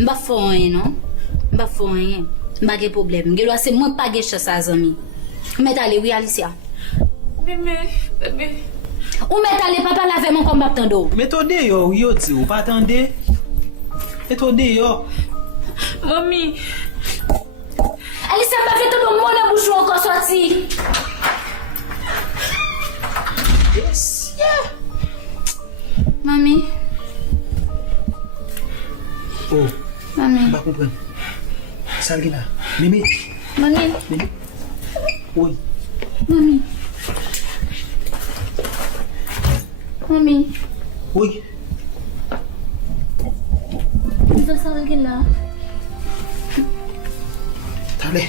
Mba fon non? Mba fon Mba gen problème. Gelo c'est moi pas gen chance à zami. Met aller oui Alicia. Bébé. Ou met aller papa lave mon comme m'attendo. Méthode yo ti ou pas attendre. Méthode yo. Mami. Alicia m'a fait tout le monde bouchon encore sorti. Yes. Yeah. Mami. Oh. Mami. Pas comprendre. Ça là. Mimi. Mami. Mimi. Oui. Mami. Mami. Oui. Vous allez là. Allez.